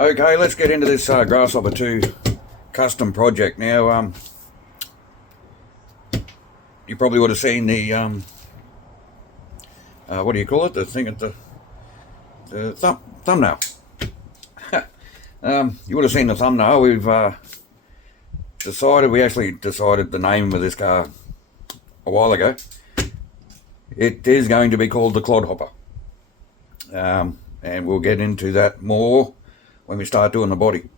Okay, let's get into this Grasshopper 2 custom project. Now, you probably would have seen the, what do you call it? The thing at the thumbnail. You would have seen the thumbnail. We actually decided the name of this car a while ago. It is going to be called the Clod Hopper. And we'll get into that more when we start doing the body.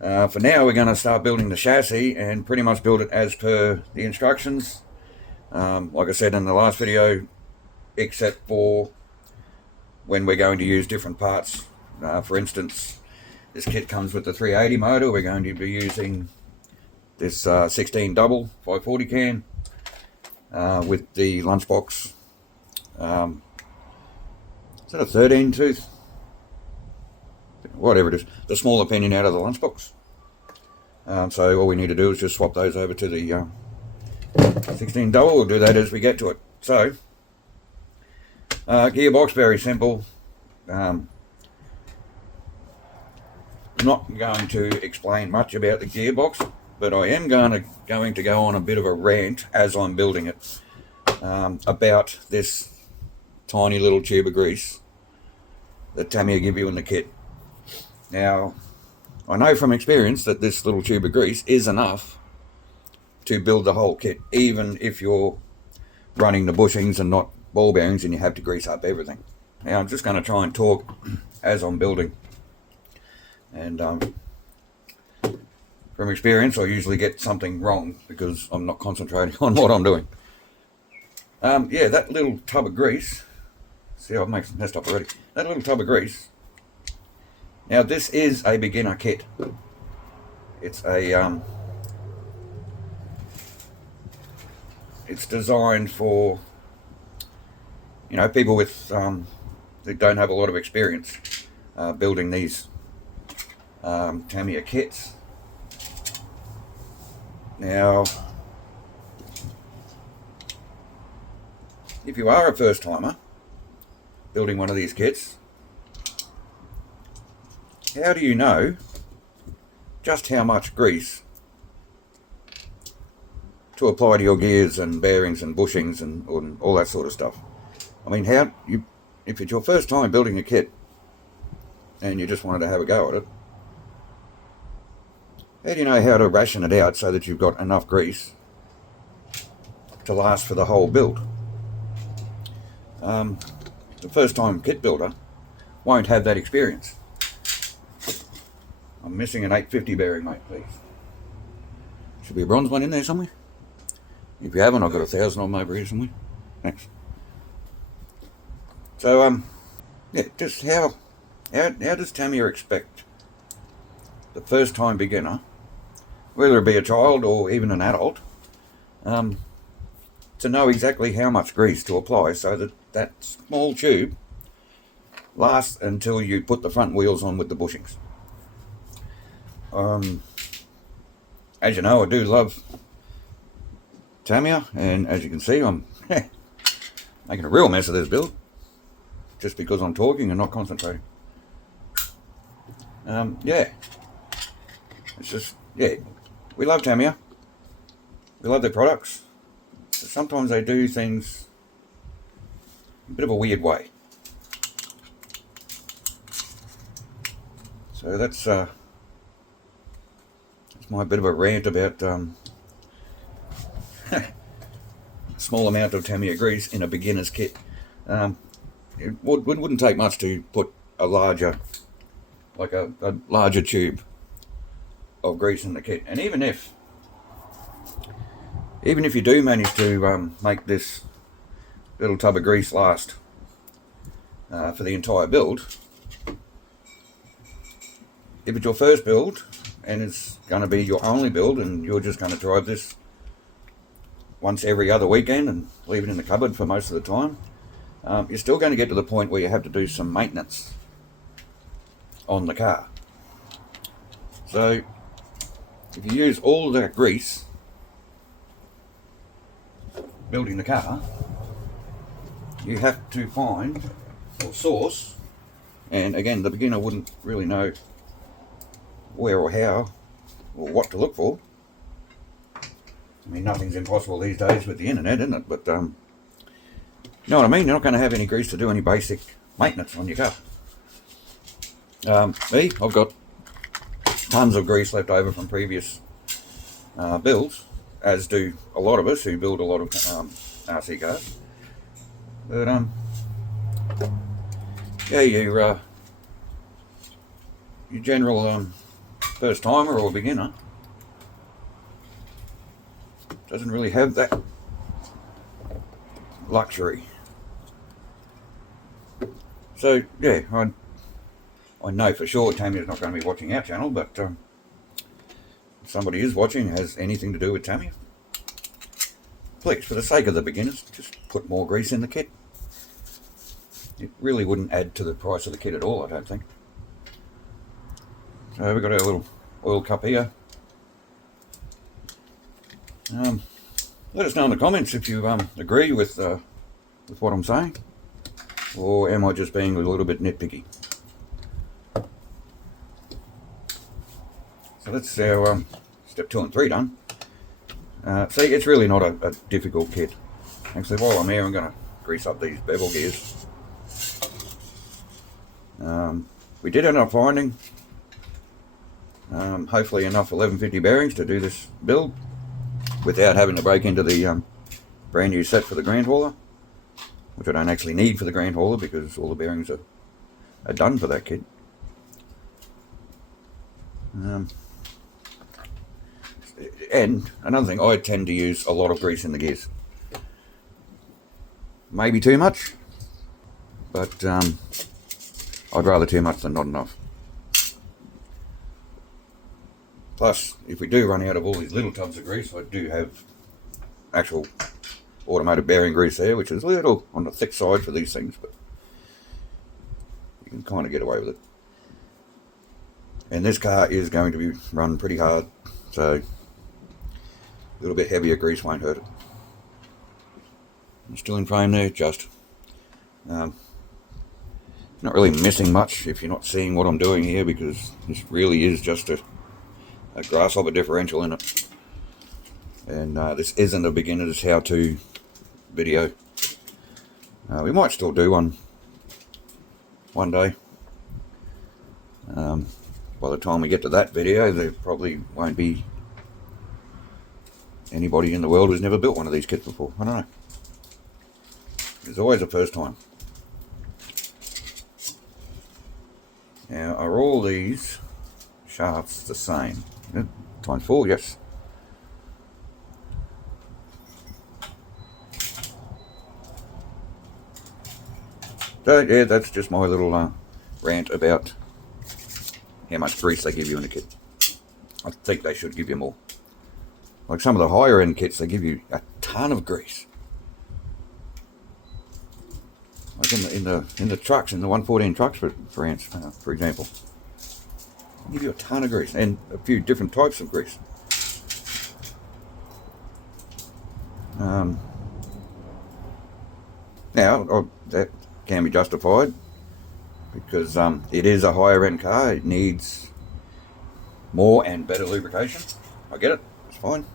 For now, we're going to start building the chassis and pretty much build it as per the instructions. Like I said in the last video, except for when we're going to use different parts. For instance, this kit comes with the 380 motor. We're going to be using this 16 double 540 can with the lunchbox. Is that a 13 tooth? Whatever it is, the smaller pinion out of the lunchbox. So all we need to do is just swap those over to the 16 double. We'll do that as we get to it. So, gearbox, very simple. I'm not going to explain much about the gearbox, but I am going to go on a bit of a rant as I'm building it about this tiny little tube of grease that Tamiya give you in the kit. Now, I know from experience that this little tube of grease is enough to build the whole kit, even if you're running the bushings and not ball bearings and you have to grease up everything. Now, I'm just going to try and talk as I'm building. And from experience, I usually get something wrong because I'm not concentrating on what I'm doing. Yeah, that little tub of grease. See, I've messed up already. That little tub of grease. Now, this is a beginner kit. It's a it's designed for, you know, people with that don't have a lot of experience building these Tamiya kits. Now, if you are a first timer building one of these kits, how do you know just how much grease to apply to your gears and bearings and bushings and all that sort of stuff? I mean, if it's your first time building a kit and you just wanted to have a go at it, how do you know how to ration it out so that you've got enough grease to last for the whole build? The first time kit builder won't have that experience. I'm missing an 850 bearing, mate, please. Should be a bronze one in there somewhere. If you haven't, I've got 1,000 of them over here somewhere. Thanks. So, yeah, just how does Tamiya expect the first time beginner, whether it be a child or even an adult, to know exactly how much grease to apply so that that small tube lasts until you put the front wheels on with the bushings? As you know, I do love Tamiya, and as you can see, I'm making a real mess of this build just because I'm talking and not concentrating. Yeah, it's just, yeah, we love Tamiya, we love their products, but sometimes they do things a bit of a weird way. So that's my bit of a rant about small amount of Tamiya grease in a beginner's kit. It wouldn't take much to put a larger, like a larger tube of grease in the kit. And even if you do manage to make this little tub of grease last for the entire build, if it's your first build and it's going to be your only build and you're just going to drive this once every other weekend and leave it in the cupboard for most of the time, you're still going to get to the point where you have to do some maintenance on the car. So if you use all that grease building the car, you have to find or source, and again, the beginner wouldn't really know where or how or what to look for. I mean, nothing's impossible these days with the internet, isn't it? But you know what I mean? You're not going to have any grease to do any basic maintenance on your car. Me, I've got tons of grease left over from previous builds, as do a lot of us who build a lot of RC cars. But yeah, your general first timer or beginner doesn't really have that luxury. So yeah, I know for sure Tamiya's not going to be watching our channel, but if somebody is watching, has anything to do with Tamiya, please, for the sake of the beginners, just put more grease in the kit. It really wouldn't add to the price of the kit at all, I don't think. So we've got our little oil cup here. Let us know in the comments if you agree with what I'm saying, or am I just being a little bit nitpicky? So that's our step 2 and 3 done. See, it's really not a difficult kit. Actually, while I'm here, I'm going to grease up these bevel gears. We did end up finding hopefully enough 1150 bearings to do this build without having to break into the brand new set for the grand hauler, which I don't actually need for the grand hauler because all the bearings are done for that kit. And another thing, I tend to use a lot of grease in the gears. Maybe too much, but I'd rather too much than not enough. Plus, if we do run out of all these little tubs of grease, I do have actual automotive bearing grease there, which is a little on the thick side for these things, but you can kind of get away with it. And this car is going to be run pretty hard, so a little bit heavier grease won't hurt it. I'm still in frame there, just. Not really missing much if you're not seeing what I'm doing here, because this really is just a Grasshopper differential in it. And this isn't a beginner's how-to video. We might still do one day. By the time we get to that video, there probably won't be anybody in the world who's never built one of these kits before. I don't know. There's always a first time. Now, are all these shafts the same? Times 4, yes. So yeah, that's just my little rant about how much grease they give you in the kit. I think they should give you more. Like some of the higher end kits, they give you a ton of grease. Like in the trucks, in the 114 trucks, for example, they give you a ton of grease and a few different types of grease. Now that can be justified because it is a higher end car. It needs more and better lubrication. I get it. It's fine.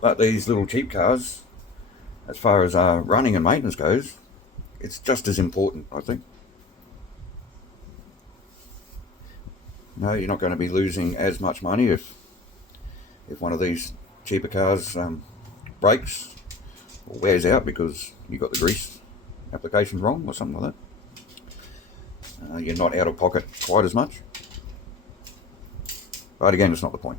But these little cheap cars, as far as running and maintenance goes, it's just as important, I think. No, you're not going to be losing as much money if one of these cheaper cars breaks or wears out because you got the grease application wrong or something like that. You're not out of pocket quite as much. But again, it's not the point.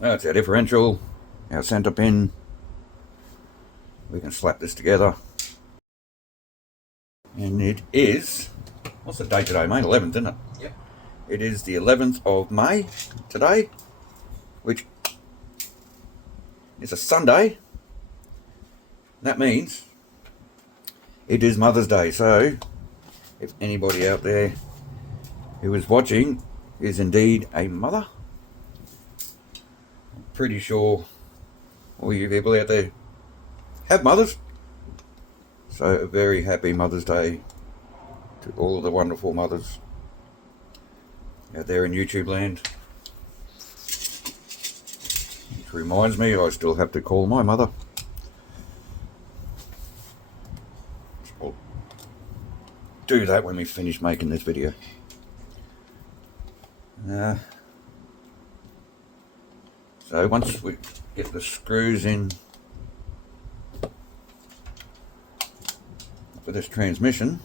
That's our differential, our center pin. We can slap this together. And it is, what's the date today, mate? 11th, isn't it? Yep. It is the 11th of May today, which is a Sunday. That means it is Mother's Day. So if anybody out there who is watching is indeed a mother, I'm pretty sure all you people out there have mothers. So a very happy Mother's Day to all of the wonderful mothers out there in YouTube land. Which reminds me, I still have to call my mother. I'll do that when we finish making this video. So once we get the screws in for this transmission,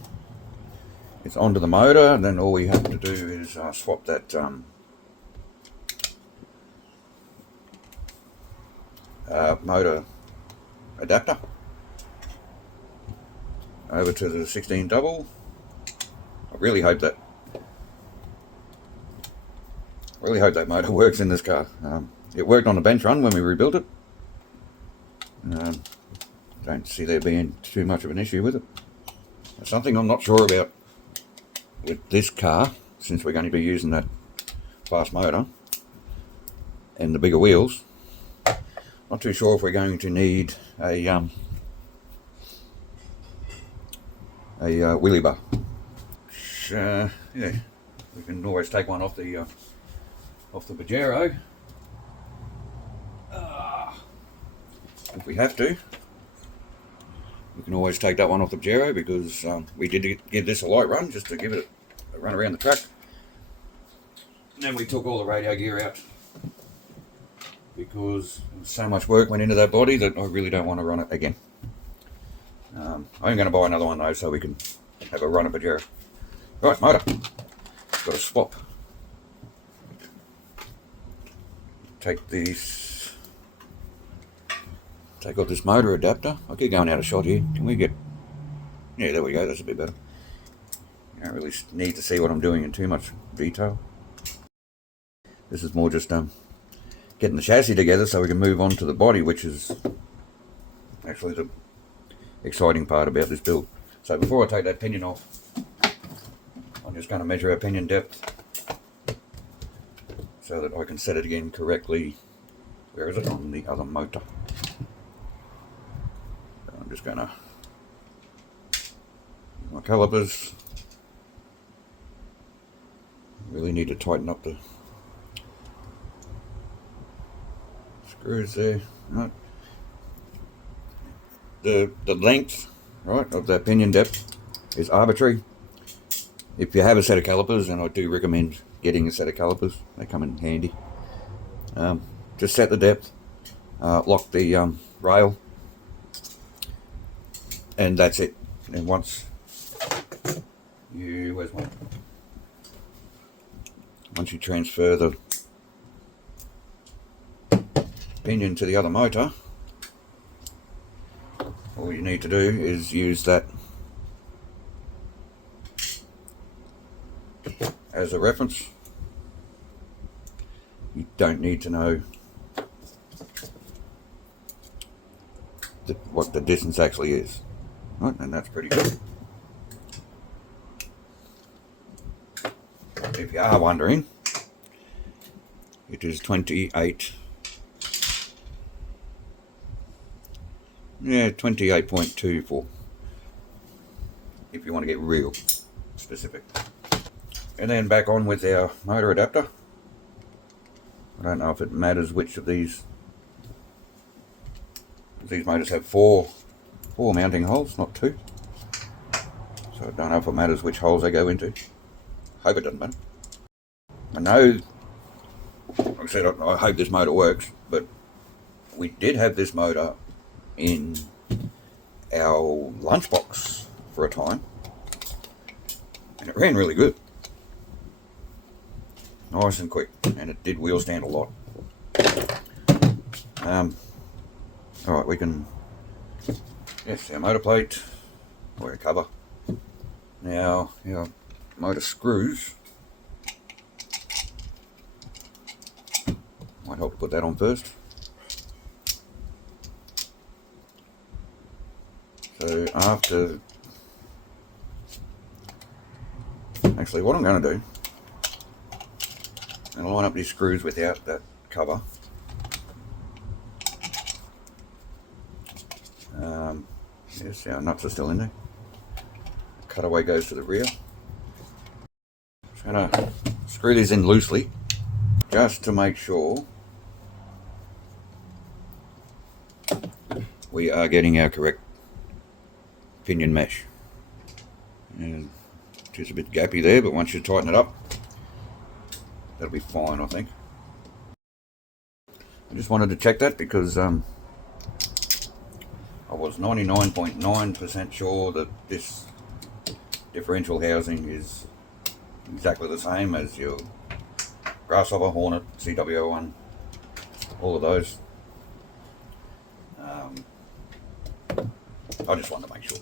it's onto the motor, and then all we have to do is swap that motor adapter over to the 16 double. I really hope that motor works in this car. It worked on the bench run when we rebuilt it. Don't see there being too much of an issue with it. Something I'm not sure about with this car, since we're going to be using that fast motor and the bigger wheels, not too sure if we're going to need a wheelie bar. Yeah, we can always take one off the Pajero if we have to. We can always take that one off the Pajero, because we did give this a light run just to give it a run around the track. And then we took all the radio gear out because so much work went into that body that I really don't want to run it again. I'm going to buy another one though, so we can have a run at Pajero. Right, motor. Got to swap. Take off this motor adapter. I keep going out of shot here. Can we get... Yeah, there we go. That's a bit better. You don't really need to see what I'm doing in too much detail. This is more just getting the chassis together so we can move on to the body, which is actually the exciting part about this build. So before I take that pinion off, I'm just going to measure our pinion depth so that I can set it again correctly. Where is it? On the other motor. So I'm just going to my calipers. Really need to tighten up the screws there. Right. The length, right, of that pinion depth is arbitrary. If you have a set of calipers, and I do recommend getting a set of calipers, they come in handy. Just set the depth, lock the rail, and that's it. And once you, where's one? Once you transfer the pinion to the other motor, all you need to do is use that as a reference. You don't need to know what the distance actually is, right? And that's pretty good. If you are wondering, it is 28. Yeah, 28.24. If you want to get real specific. And then back on with our motor adapter. I don't know if it matters which of these. These motors have four mounting holes, not two. So I don't know if it matters which holes they go into. Hope it doesn't matter. I know, like I said, I hope this motor works, but we did have this motor in our lunchbox for a time, and it ran really good. Nice and quick, and it did wheel stand a lot. Alright, we can, yes, our motor plate, or our cover. Now, our motor screws. Might help to put that on first. So after, actually what I'm going to do, I'm going to line up these screws without that cover. Yeah, Yes, our nuts are still in there. Cutaway goes to the rear. Just going to screw these in loosely just to make sure we are getting our correct pinion mesh. And just a bit gappy there, but once you tighten it up, that'll be fine, I think. I just wanted to check that because I was 99.9% sure that this differential housing is exactly the same as your Grasshopper, Hornet, CW01, all of those. I just wanted to make sure.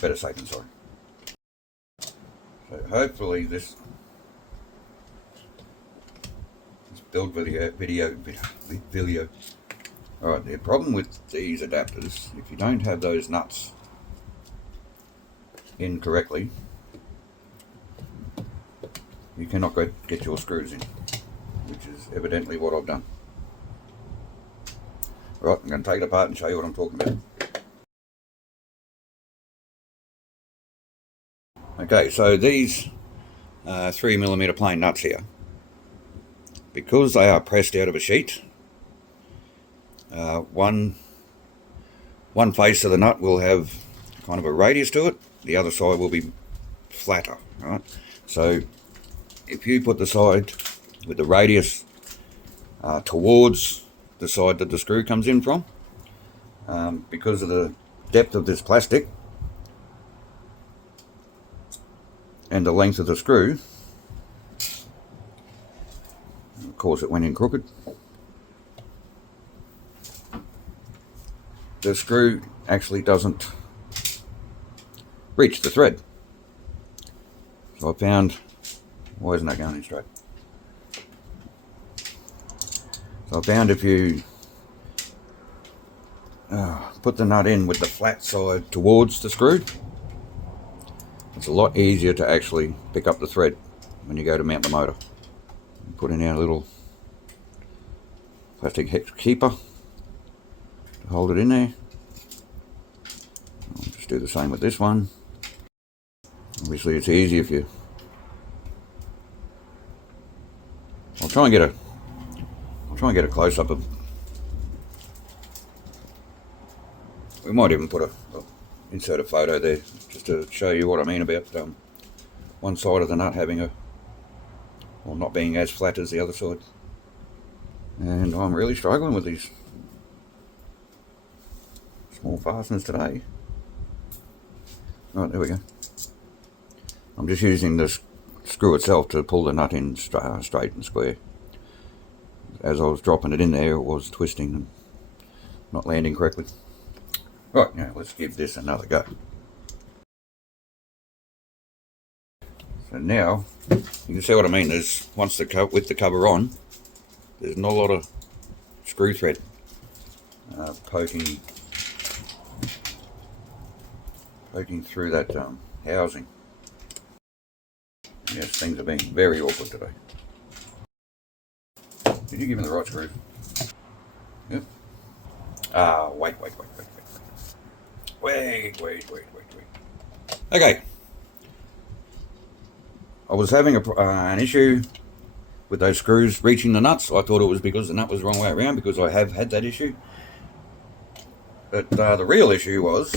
Better safe than sorry. So hopefully this build video. Alright, the problem with these adapters, if you don't have those nuts in correctly, you cannot get your screws in, which is evidently what I've done. Right, I'm going to take it apart and show you what I'm talking about. Okay, so these 3mm plain nuts here, because they are pressed out of a sheet, one face of the nut will have kind of a radius to it, the other side will be flatter, right? So if you put the side with the radius towards the side that the screw comes in from, because of the depth of this plastic and the length of the screw, of course it went in crooked, the screw actually doesn't reach the thread. So I found, why isn't that going in straight? So I found if you put the nut in with the flat side towards the screw, it's a lot easier to actually pick up the thread when you go to mount the motor. Put in our little plastic hex keeper to hold it in there. I'll just do the same with this one. Obviously it's easy if you... I'll try and get a close-up of... We might even insert a photo there just to show you what I mean about one side of the nut having not being as flat as the other side. And I'm really struggling with these small fasteners today. Right, there we go. I'm just using the screw itself to pull the nut in straight and square. As I was dropping it in there, it was twisting and not landing correctly. Right, now let's give this another go. So now, you can see what I mean. There's, with the cover on, there's not a lot of screw thread poking through that housing. Yes, things are being very awkward today. Did you give me the right screw? Yep. Wait. Okay. I was having an issue with those screws reaching the nuts. I thought it was because the nut was the wrong way around, because I have had that issue. But the real issue was,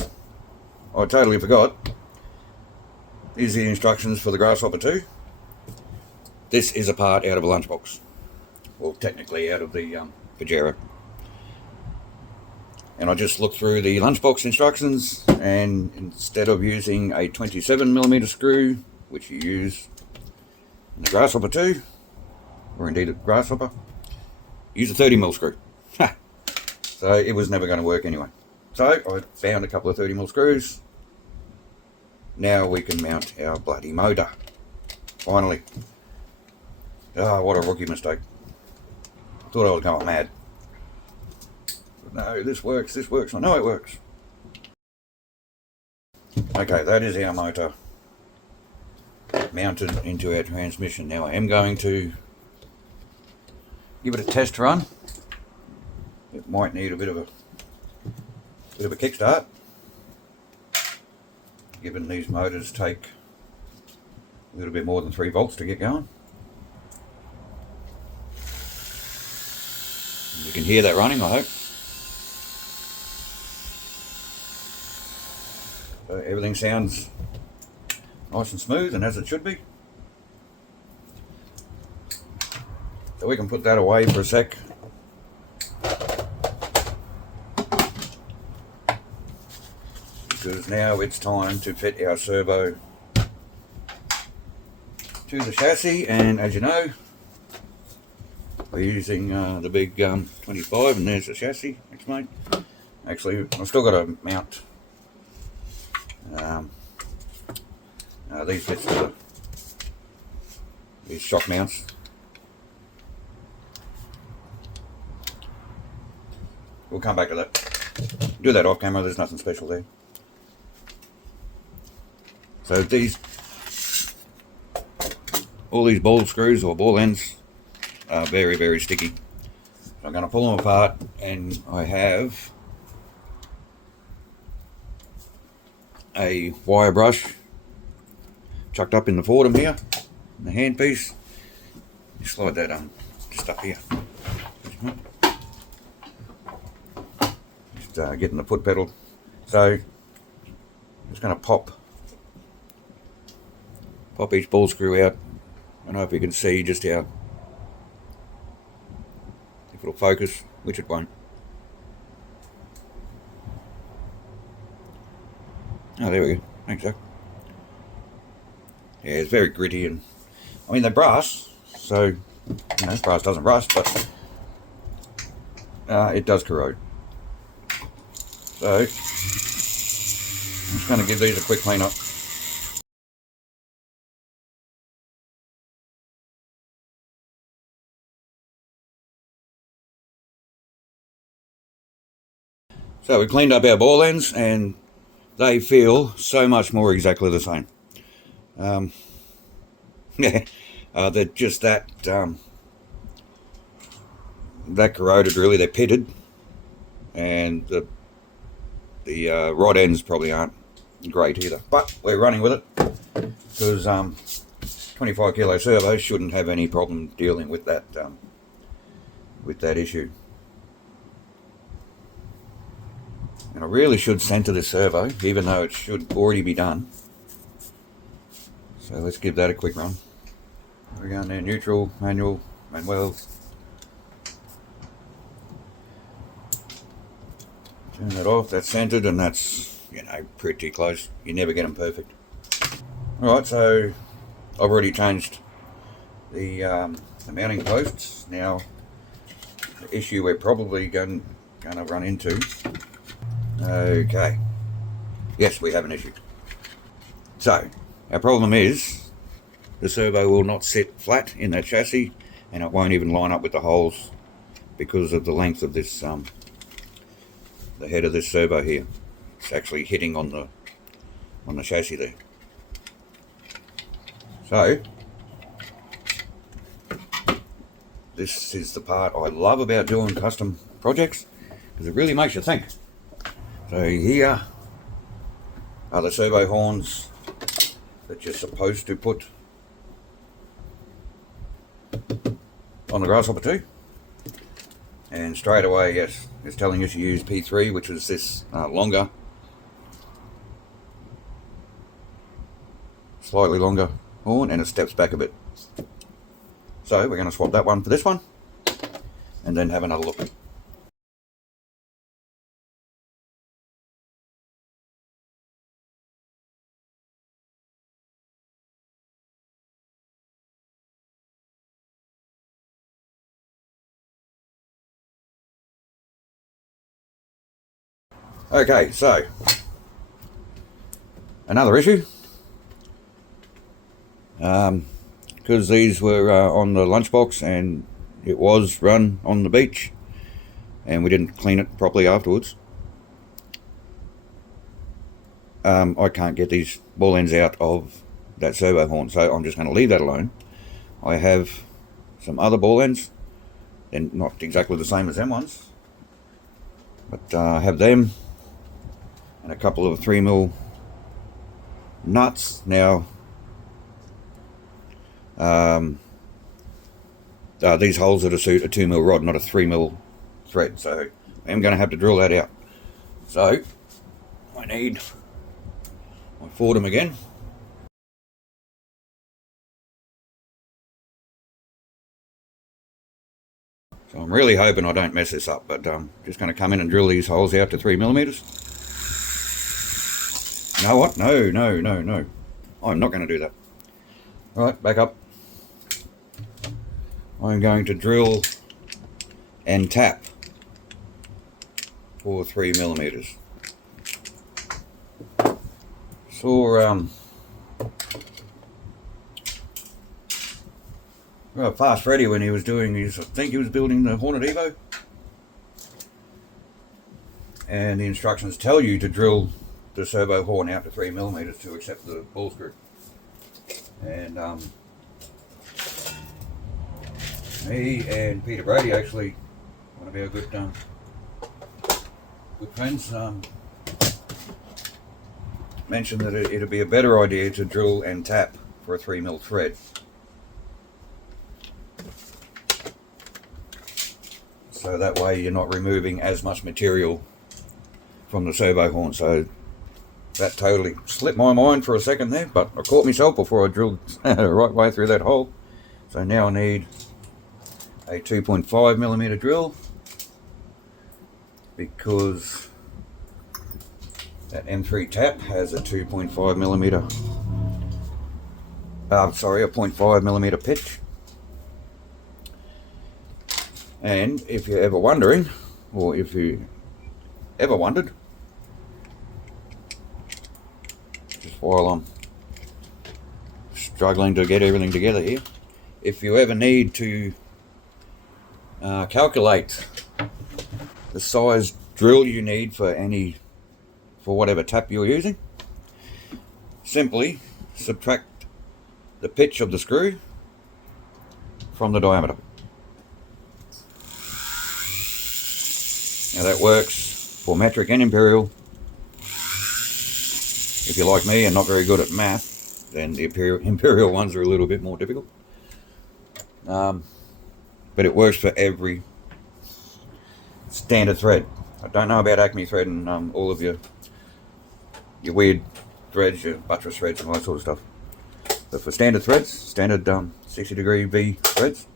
I totally forgot. These are the instructions for the Grasshopper 2. This is a part out of a lunchbox. Well, technically out of the Pajero. And I just looked through the lunchbox instructions, and instead of using a 27mm screw, which you use in the Grasshopper 2, or indeed a Grasshopper, use a 30mm screw. So it was never going to work anyway. So I found a couple of 30mm screws. Now we can mount our bloody motor. Finally. Oh, what a rookie mistake. Thought I was going mad. But no, this works. I know it works. Okay, that is our motor mounted into our transmission. Now I am going to give it a test run. It might need a bit of a kickstart, given these motors take a little bit more than 3 volts to get going. You can hear that running, I hope. So everything sounds nice and smooth and as it should be. So we can put that away for a sec. Because now it's time to fit our servo to the chassis, and as you know, we're using the big 25, and there's the chassis. Thanks, mate. Actually, I've still got to mount these bits to these shock mounts. We'll come back to that. Do that off camera, there's nothing special there. So all these ball screws or ball ends are very, very sticky. So I'm going to pull them apart, and I have a wire brush chucked up in the fordham here, in the handpiece. You slide that just up here. Just getting the foot pedal. So I'm just going to pop each ball screw out. I don't know if you can see just how, if it'll focus, which it won't. Oh, there we go. Thanks, Zach. Yeah, it's very gritty, and I mean they're brass, so you know brass doesn't rust, but it does corrode. So I'm just going to give these a quick clean up. So we cleaned up our ball ends, and they feel so much more exactly the same. Yeah, they're just that corroded, really. They're pitted, and the rod ends probably aren't great either. But we're running with it because 25 kilo servos shouldn't have any problem dealing with that issue. And I really should center the servo, even though it should already be done. So let's give that a quick run. We're going there, neutral, manual, Manuel. Turn that off, that's centered, and that's, you know, pretty close. You never get them perfect. Alright, so I've already changed the mounting posts. Now, the issue we're probably going to run into. Okay. Yes, we have an issue. So, our problem is the servo will not sit flat in that chassis, and it won't even line up with the holes because of the length of this, the head of this servo here. It's actually hitting on the chassis there. So, this is the part I love about doing custom projects, because it really makes you think. So here are the servo horns that you're supposed to put on the Grasshopper 2. And straight away, yes, it's telling us to use P3, which is this longer, slightly longer horn, and it steps back a bit. So we're going to swap that one for this one, and then have another look. Okay, so another issue, because these were on the lunchbox and it was run on the beach and we didn't clean it properly afterwards. I can't get these ball ends out of that servo horn, so I'm just going to leave that alone. I have some other ball ends, they're not exactly the same as them ones, but I have them and a couple of 3mm nuts. Now, these holes are to suit a 2mm rod, not a 3mm thread, so I am going to have to drill that out. So I need my Fordham again. So I'm really hoping I don't mess this up, but just going to come in and drill these holes out to 3mm. You know what? No. I'm not going to do that. Right, back up. I'm going to drill and tap for 3mm. Saw Fast Freddy when he was doing his, I think he was building the Hornet Evo, and the instructions tell you to drill the servo horn out to 3mm to accept the ball screw. And me and Peter Brady, actually one of our good friends, mentioned that it'd be a better idea to drill and tap for a 3mm thread. So that way you're not removing as much material from the servo horn. So that totally slipped my mind for a second there, but I caught myself before I drilled the right way through that hole. So now I need a 2.5mm drill, because that M3 tap has a 2.5mm, a 0.5mm pitch. And if you're ever wondering, or if you ever wondered, just while I'm struggling to get everything together here, if you ever need to calculate the size drill you need for whatever tap you're using, simply subtract the pitch of the screw from the diameter. Now that works for metric and imperial. If you're like me and not very good at math, then the imperial ones are a little bit more difficult. But it works for every standard thread. I don't know about Acme thread and all of your weird threads, your buttress threads and all that sort of stuff. But for standard threads, standard 60° V threads,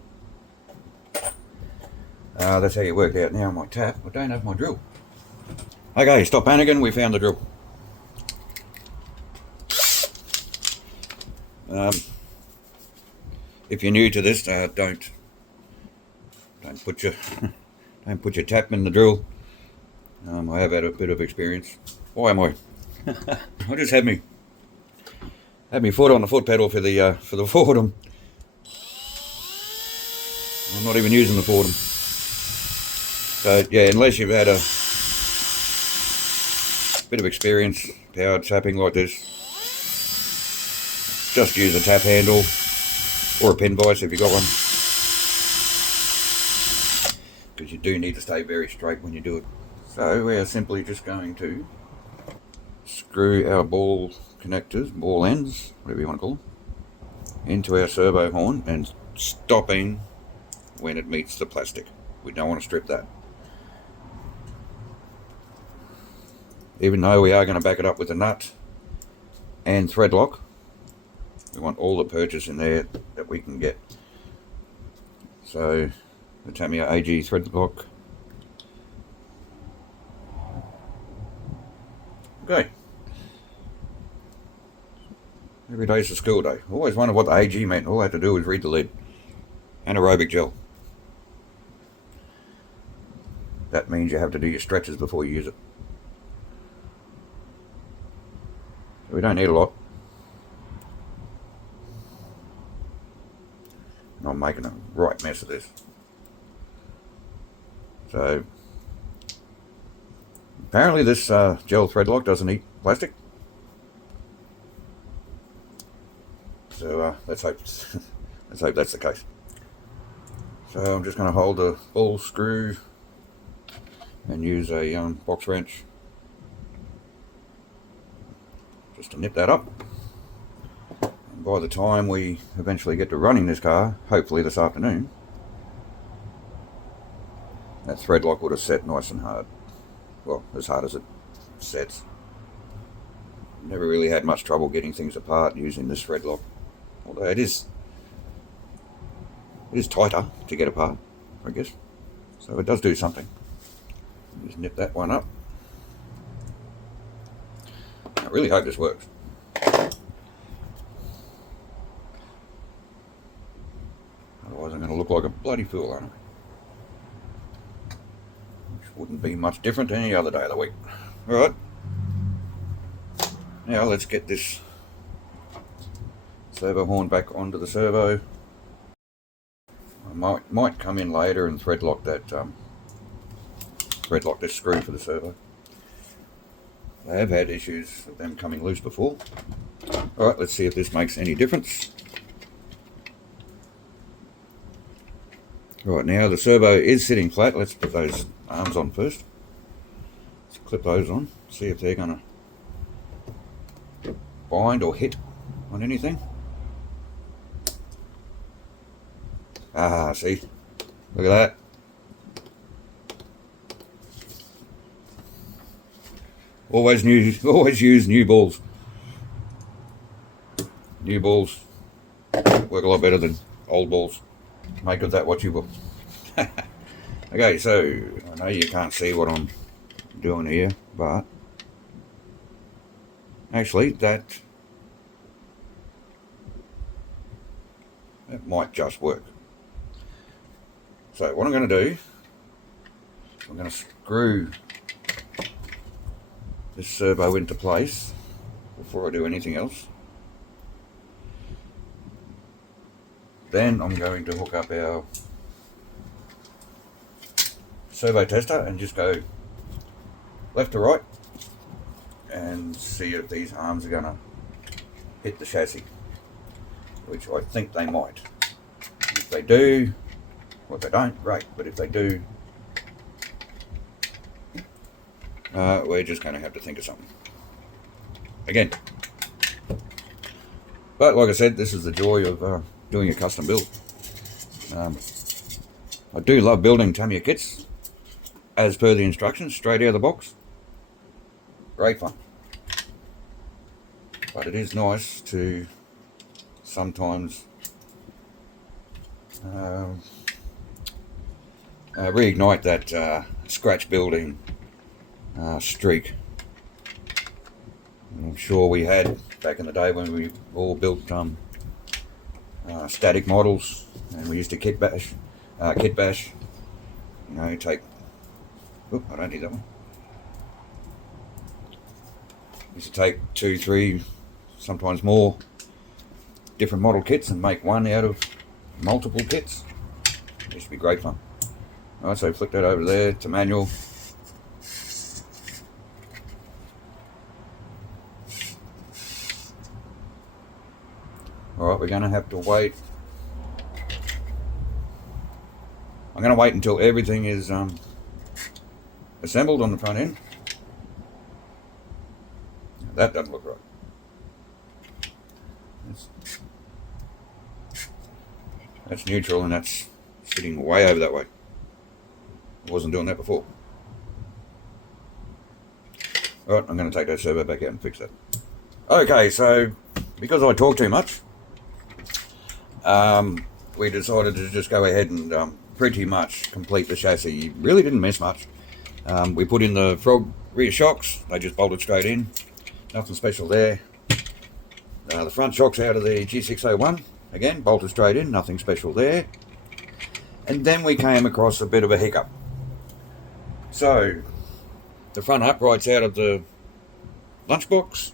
that's how you work out. Now my tap, I don't have my drill. Okay, stop panicking, we found the drill. If you're new to this, don't put your don't put your tap in the drill. I have had a bit of experience. Why am I? I just had me foot on the foot pedal for the Fordham. I'm not even using the Fordham. So yeah, unless you've had a bit of experience power tapping like this, just use a tap handle or a pin vise if you've got one, because you do need to stay very straight when you do it. So we're simply just going to screw our ball connectors, ball ends, whatever you want to call them, into our servo horn and stopping when it meets the plastic. We don't want to strip that. Even though we are going to back it up with a nut and thread lock, we want all the purchase in there that we can get. So the Tamiya AG thread lock. Okay. Every day's a school day. Always wondered what the AG meant. All I had to do was read the lid. Anaerobic gel. That means you have to do your stretches before you use it. So we don't need a lot. And I'm making a right mess of this. So apparently this gel thread lock doesn't eat plastic. So let's hope that's the case. So I'm just going to hold the ball screw and use a box wrench just to nip that up. And by the time we eventually get to running this car, hopefully this afternoon, that thread lock would have set nice and hard. Well, as hard as it sets. Never really had much trouble getting things apart using this thread lock. Although it is tighter to get apart, I guess. So it does do something. Just nip that one up. I really hope this works. Otherwise I'm going to look like a bloody fool, aren't I? Which wouldn't be much different to any other day of the week. Alright. Now let's get this servo horn back onto the servo. I might come in later and thread lock this screw for the servo. I have had issues with them coming loose before. Alright, let's see if this makes any difference. Right, now the servo is sitting flat. Let's put those arms on first. Let's clip those on, see if they're going to bind or hit on anything. Ah, see? Look at that. Always use new balls. New balls work a lot better than old balls. Make of that what you will. Okay, so I know you can't see what I'm doing here, but actually that might just work. So what I'm going to do, I'm going to screw this servo into place before I do anything else. Then I'm going to hook up our servo tester and just go left to right and see if these arms are going to hit the chassis, which I think they might. If they do, well, if they don't, great, but if they do, we're just going to have to think of something again. But like I said, this is the joy of doing a custom build. I do love building Tamiya kits as per the instructions, straight out of the box. Great fun. But it is nice to sometimes reignite that scratch building streak. I'm sure we had back in the day when we all built static models, and we used to kit bash. You know, take. Oop, I don't need that one. Used to take 2, 3, sometimes more different model kits and make one out of multiple kits. It used to be great fun. Alright, so flick that over there to manual. Alright, we're going to have to wait. I'm going to wait until everything is assembled on the front end. That doesn't look right. That's neutral, and that's sitting way over that way. I wasn't doing that before. Alright, I'm going to take that servo back out and fix that. Okay, so because I talk too much, we decided to just go ahead and pretty much complete the chassis. Really didn't miss much. We put in the frog rear shocks. They just bolted straight in. Nothing special there. The front shocks out of the G601. Again, bolted straight in. Nothing special there. And then we came across a bit of a hiccup. So, the front uprights out of the lunchbox,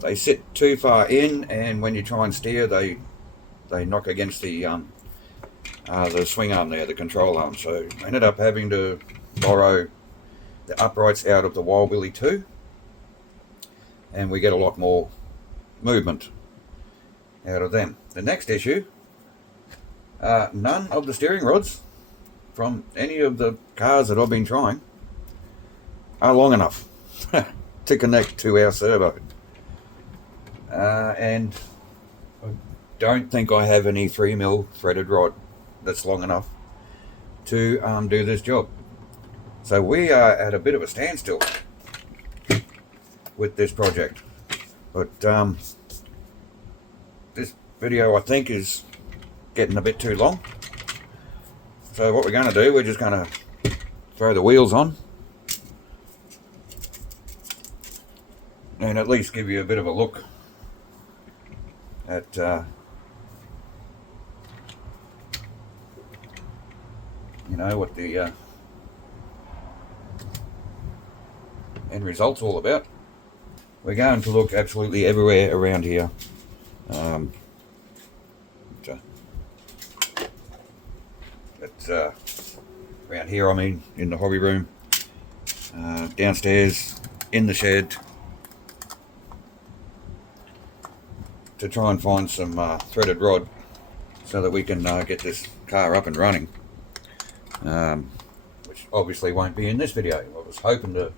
they sit too far in, and when you try and steer, they knock against the swing arm there, the control arm. So I ended up having to borrow the uprights out of the Wild Billy 2, and we get a lot more movement out of them. The next issue, none of the steering rods from any of the cars that I've been trying are long enough. to connect to our servo. And I don't think I have any 3mm threaded rod that's long enough to do this job. So we are at a bit of a standstill with this project. But this video, I think, is getting a bit too long. So what we're going to do, we're just going to throw the wheels on and at least give you a bit of a look at you know, what the end result's all about. We're going to look absolutely everywhere around here. Around here, I mean, in the hobby room, downstairs, in the shed, to try and find some threaded rod so that we can get this car up and running, which obviously won't be in this video. I was hoping to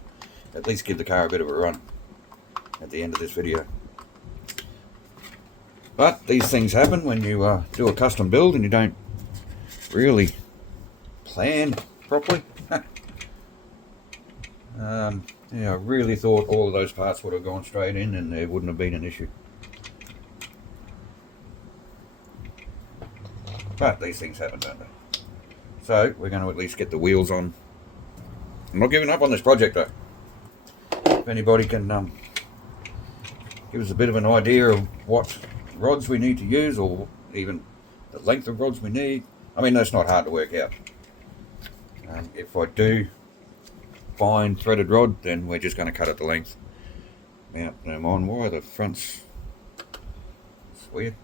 at least give the car a bit of a run at the end of this video. But these things happen when you do a custom build and you don't really plan properly. Yeah, I really thought all of those parts would have gone straight in and there wouldn't have been an issue. But these things happen, don't they? So we're going to at least get the wheels on. I'm not giving up on this project though. If anybody can give us a bit of an idea of what rods we need to use, or even the length of rods we need, I mean, that's not hard to work out. If I do find threaded rod, then we're just going to cut it to length. Mount them on. Why are the fronts? It's weird.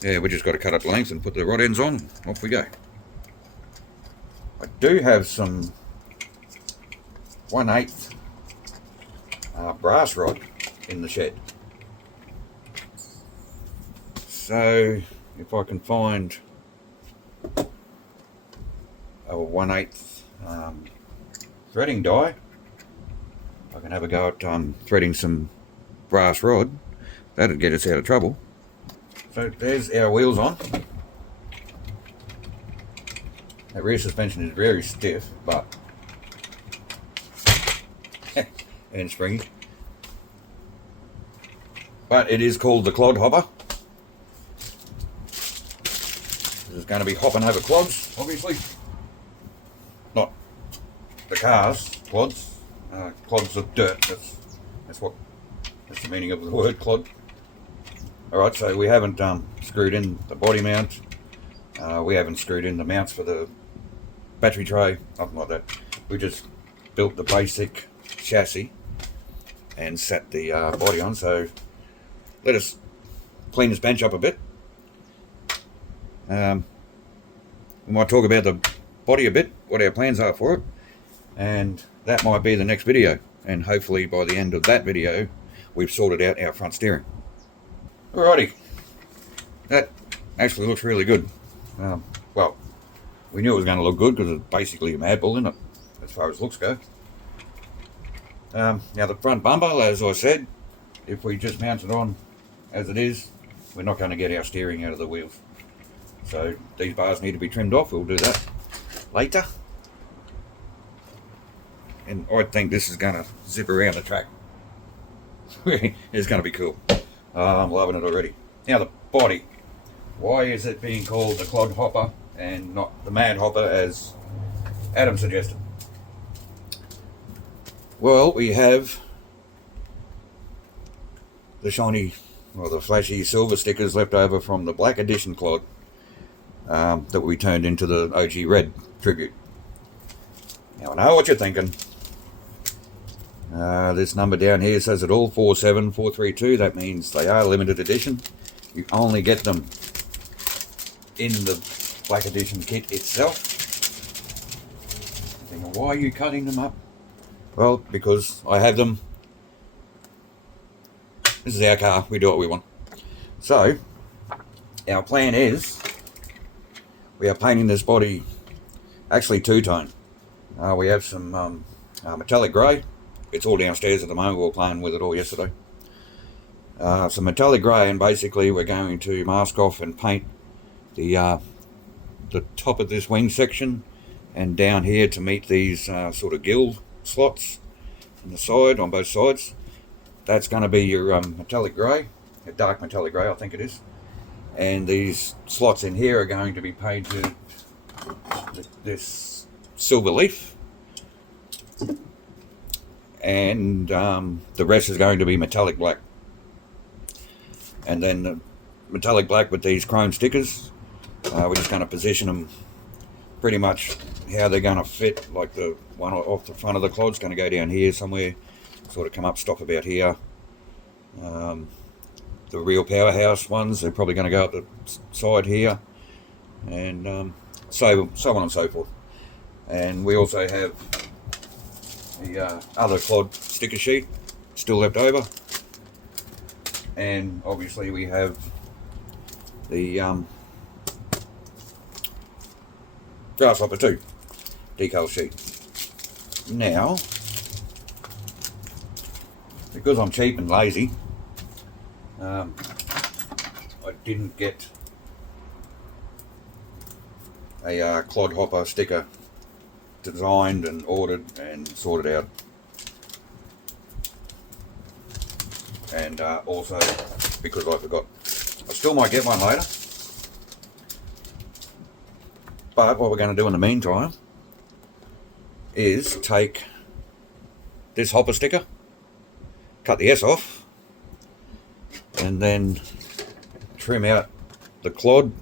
Yeah, we just got to cut it to length and put the rod ends on. Off we go. I do have some 1/8 brass rod in the shed. So if I can find a 1/8 threading die, I can have a go at threading some brass rod. That'd get us out of trouble. So there's our wheels on. That rear suspension is very stiff, but and springy. But it is called the Clod hopper. This is going to be hopping over clods, obviously. Not the cars, clods. Clods of dirt. That's the meaning of the word clod. Alright, so we haven't screwed in the body mount. We haven't screwed in the mounts for the battery tray, nothing like that. We just built the basic chassis and set the body on. So let us clean this bench up a bit. We might talk about the body a bit, what our plans are for it, and that might be the next video. And hopefully by the end of that video, we've sorted out our front steering. Alrighty, that actually looks really good. Well, we knew it was going to look good because it's basically a mad bull, isn't it, as far as looks go. Now the front bumper, as I said, if we just mount it on as it is, we're not going to get our steering out of the wheels. So these bars need to be trimmed off. We'll do that later. And I think this is going to zip around the track. It's going to be cool. I'm loving it already. Now the body. Why is it being called the Clod hopper and not the Mad hopper as Adam suggested? Well, we have the shiny, or the flashy silver stickers left over from the Black Edition Clod that we turned into the OG Red tribute. Now I know what you're thinking. This number down here says it all, 47432. That means they are limited edition. You only get them in the Black Edition kit itself. You're thinking, why are you cutting them up? Well, because I have them. This is our car. We do what we want. So, our plan is we are painting this body actually two-tone. We have some metallic grey. It's all downstairs at the moment. We were playing with it all yesterday. Some metallic grey, and basically we're going to mask off and paint the top of this wing section and down here to meet these sort of gill slots on the side, on both sides. That's going to be your metallic grey, a dark metallic grey I think it is. And these slots in here are going to be painted this silver leaf, and the rest is going to be metallic black. And then metallic black with these chrome stickers. We're just going to position them pretty much how they're going to fit. Like the one off the front of the Clod's going to go down here somewhere, sort of come up, stop about here. The real powerhouse ones, they're probably going to go up the side here, and so on and so forth. And we also have the other Clod sticker sheet still left over, and obviously we have the Grasshopper 2 decal sheet. Now, because I'm cheap and lazy, I didn't get a Clod hopper sticker designed and ordered and sorted out. And also because I forgot. I still might get one later. But what we're going to do in the meantime is take this hopper sticker, cut the S off, and then trim out the Clod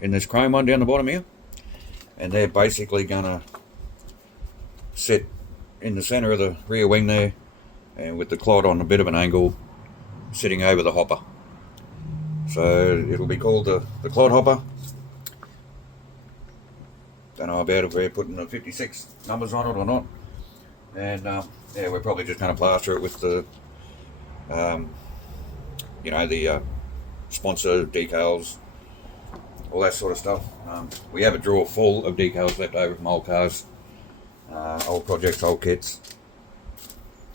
in this chrome one down the bottom here. And they're basically going to sit in the center of the rear wing there, and with the Clod on a bit of an angle sitting over the hopper. So it'll be called the Clod hopper. Don't know about if we're putting the 56 numbers on it or not. And yeah, we're probably just going to plaster it with the the sponsor decals, all that sort of stuff. We have a drawer full of decals left over from old cars, old projects, old kits.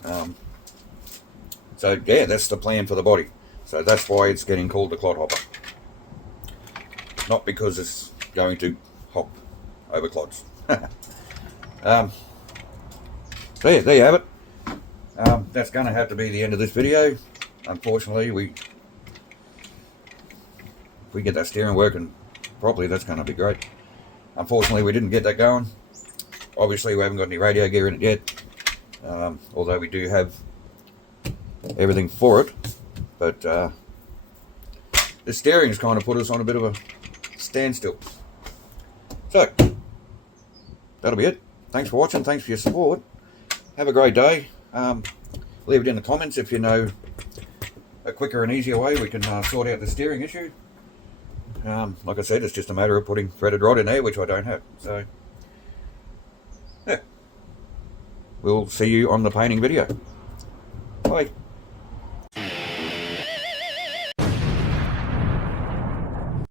So yeah, that's the plan for the body. So that's why it's getting called the Clod hopper. Not because it's going to hop over Clods. So yeah, there you have it. That's going to have to be the end of this video. Unfortunately, if we get that steering working properly, that's going to be great. Unfortunately, we didn't get that going. Obviously, we haven't got any radio gear in it yet, although we do have everything for it. But the steering has kind of put us on a bit of a standstill. So, that'll be it. Thanks for watching. Thanks for your support. Have a great day. Leave it in the comments if you know a quicker and easier way we can sort out the steering issue. Like I said, it's just a matter of putting threaded rod in there, which I don't have. So, yeah. We'll see you on the painting video. Bye.